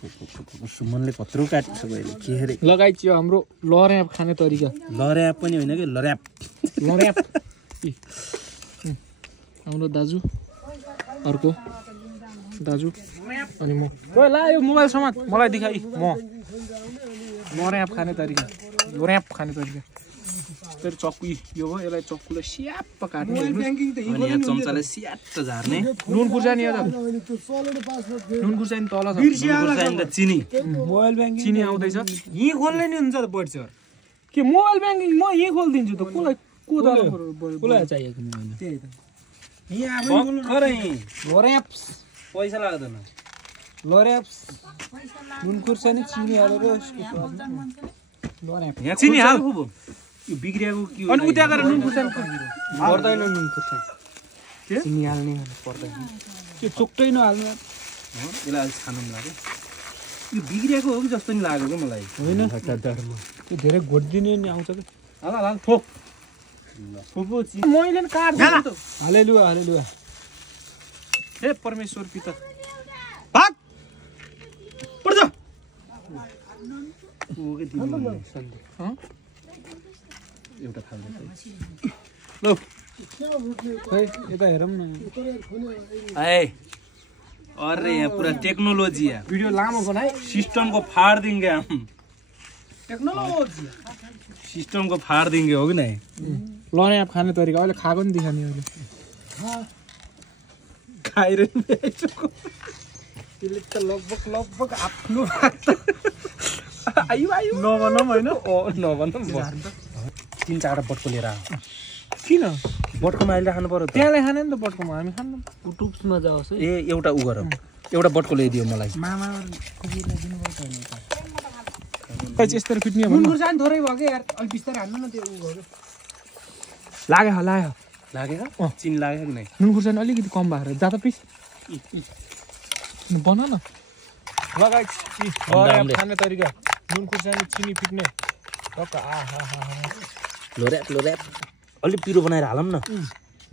सुमनले कत्रो काट्छ अहिले के अरे लगाइदियो हाम्रो लर्याप खाने तरिका लर्याप पनि होइन कि लर्याप हाम्रो दाजु अर्को दाजु अनि म ओइ ला यो मोबाइल समात मलाई देखाइ म लर्याप खाने तरिका लर्याप खाने तरिका फेरि चक्कु यो भयो यसलाई चक्कुले स्याप्प काट्ने अनि यहाँ चम्चाले स्याट्ट झार्ने नुन खुर्सानी हो त नुन खुर्सानी तल छ खुर्सानी र चिनी मोबाइल ब्याङ्किङ चिनी आउँदैछ यहीँ खोल्ने नि हुन्छ त बढ्छ के मोबाइल ब्याङ्किङ म यहीँ खोलिदिन्छु त कसलाई चाहिएको नि होइन त्यही त यहाँ आफै खरै लर्याप्स पैसा लाग्दैन लर्याप्स नुन खुर्सानी चिनी हालेर लर्याप यहाँ चिनी हाल यो बिग्रिएको के हो अनि उता गएर नुन खुर्सानी पर्दैन नुन खुर्सानी चिनी हाल्ने पर्दैन त्यो चोक्टै नहाल्नु यसलाई अलिक खानु पनि लाग्यो यो बिग्रिएको हो कि जस्तो नि लाग्यो क्या मलाई होइन त्यो धेरै घोटिदिने नि आउँछ कि हाल ठोक मैले काट्छु त हालेलुवा हे परमेश्वर पिता भाग पड्छ एउटा खाल्दै ल खै यता हेरौँ न ए अरे यहाँ पुरा टेक्नोलोजी है भिडियो लामो बनाए सिस्टम को फाड़ देंगे हम टेक्नोलोजी सिस्टम को फाड़ देंगे हो कि नहीं लर्याप खाने तरिका अहिले खाएको नि देखाउने अहिले खाएर त्यसले त लगभग आफ्नो आयु नभनौँ होइन नभनौँ 3-4 बटको लिएर आऊ किन बटकोमा अहिले खानु पर्यो त्यहाँले खाने नि त बटकोमा हामी खानु युट्युबमा जाओस् ए एउटा उ गर एउटा बटको ल्याइदियो मलाई मामा खोकीलाई दिनुभयो त यस्तो फिट्ने नुन खुर्सानी थोरै भयो कि यार अलि बिस्तारै हाल्नु न त्यो उ गर्यो लाग्यो चिनी लाग्यो कि नै नुन खुर्सानी अलिकति कम भएर जा त प्लिज बना न लगाइ खाने तरिका नुन खुर्सानी चिनी फिट्ने लोर्याप अलि पिरो बनाएर हालौँ न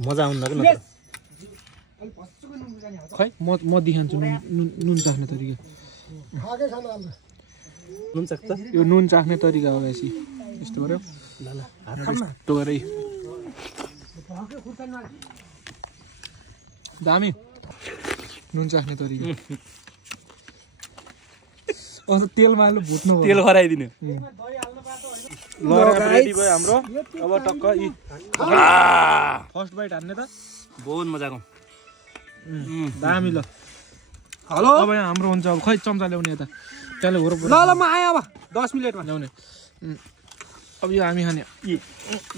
मजा आउन कि नत्र खै म देखान्छु नुन चाख्ने तरिका नुन चाख त यो नुन चाख्ने तरिका हो गाइस यस्तो गर्यो ल यस्तो गरे दामी नुन चाख्ने तरिका अन्त तेलमा हाल्नु भुट्नु तेल खराइदिनु लर्याप रेडी भयो हाम्रो अब टक्क फर्स्ट बाइट हान्ने त बहुत मजाको दामी ल हेलो अब यहाँ हाम्रो हुन्छ अब खै चम्चा ल्याउने यता त्यसले घोर ल म आएँ अब 10 मिनेटमा ल्याउने अब यो हामी खाने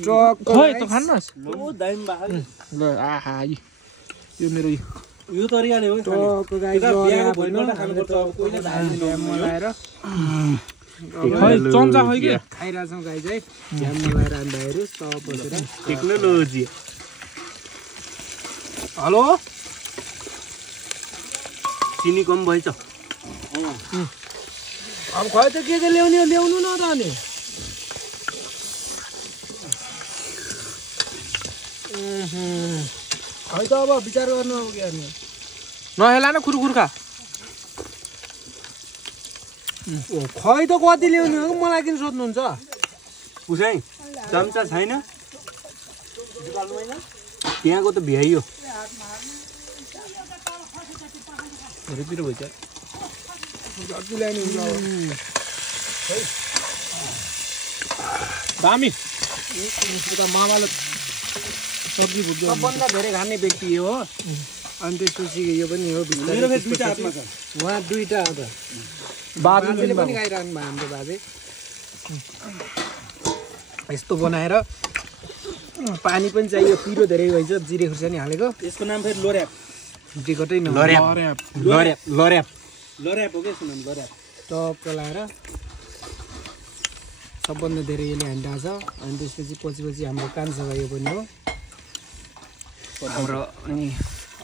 चक खै त खान्नस् बहुत दामी बाख्रा ल आहा यो मेरो यो तरिकाले हो चक गाइस बिहाको भोलिपल्ट खानुपर्छ अब कोहीले लगाएर खै चम्चा खै के खाइरहेछौँ गाइस है ध्यान लगाएर भाइहरू सब बसेर टेक्नोलोजी हेलो चिनी कम भएछ अब खै त के ल्याउने ल्याउनु न त अनि खै त अब विचार गर्नु अब के गर्ने नहेला न खुरखुर खा खै त कति ल्याउने हो मलाई किन सोध्नुहुन्छ पुसाइ चम्चा छैन त्यहाँको त भ्याइयो घरतिर भइछ जति ल्याउने हुन्छ दामी उता मामाले सब्जी भुट्यो सबभन्दा धेरै खाने व्यक्ति हो अनि त्यसपछि यो पनि हो मेरो फेरि दुईटा हातमा छ उहाँ दुईटा हो त बाजेले पनि खाइरहनु भयो हाम्रो बाजे यस्तो बनाएर पानी पनि चाहियो पिरो धेरै भइन्छ जिरे खुर्सानी हालेको यसको नाम फेरि लोर्याप टिकटै न लोर्याप हो के सुन लोर्याप टक्क लाएर सबभन्दा धेरै यसले हान्डा छ अनि त्यसपछि पछि हाम्रो कान्छा यो पनि हो हाम्रो अनि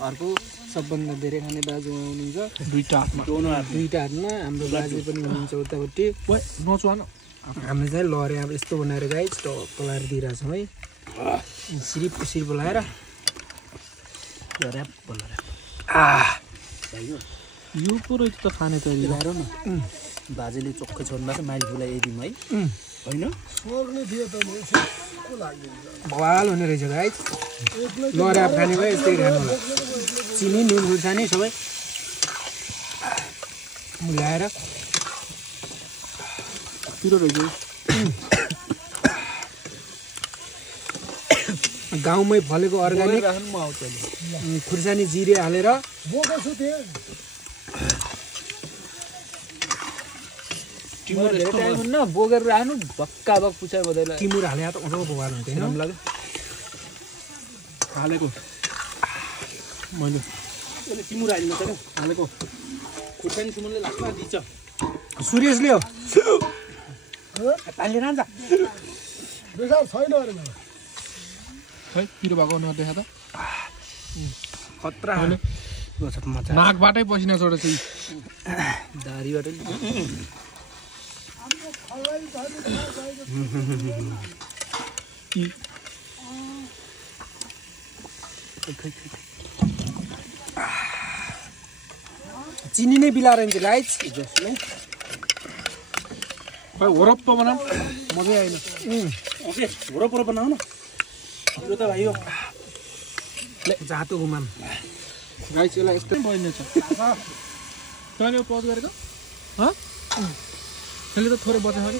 अर्को सबभन्दा धेरै खाने दाजु हुनुहुन्छ दुईटा हातमा दुईटा हातमा हाम्रो बाजे पनि हुनुहुन्छ उतापट्टि नचुवान हामीले चाहिँ लर्याप यस्तो बनाएर गाइस टक्क लाएर दिइरहेछौँ है सिरिप बोलाएर लोर्याप यो पो रहेछ त खाने तरिका हेर न बाजेले चोक्कै छोड्नु भएको माइल फुलाई यदिम है होइन भवाल हुने रहेछ गाइस नराब खाने भए यस्तै खानु होला चिनी नुन खुर्सानी सबै मिलाएर पिरो रहेछ गाउँमै फलेको अर्गानिक राख्नु म आउँछु अहिले खुर्सानी जिरे हालेर टिमुर धेरै टाइम हुन्न बोकेर राख्नु भक्का भक पुछाइ बदैला टिमुर हाले त अझ भवाल हुन्थेन लाग्यो हालेको मैले यसले टिमुर हाल्नु त हालेको खुर्सानी सुमनले लास्टमा दिन्छ सुरेशले हो पानी रान्छ खै पिरो भएको नदेखा त खतरा गजब मजा नाकबाटै पसिना चढेछ दारीबाट चिनी नै बिलाएर हुन्छ गाइस जसले खै वरप्प बनाऊ मजै आएन ओके वरपर बनाऊ न यो त भाइ हो जातो घुमाम गाइस यसलाई यस्तै बनिन्छ तैँले पज गरेको त्यसले त थोरै बचाएको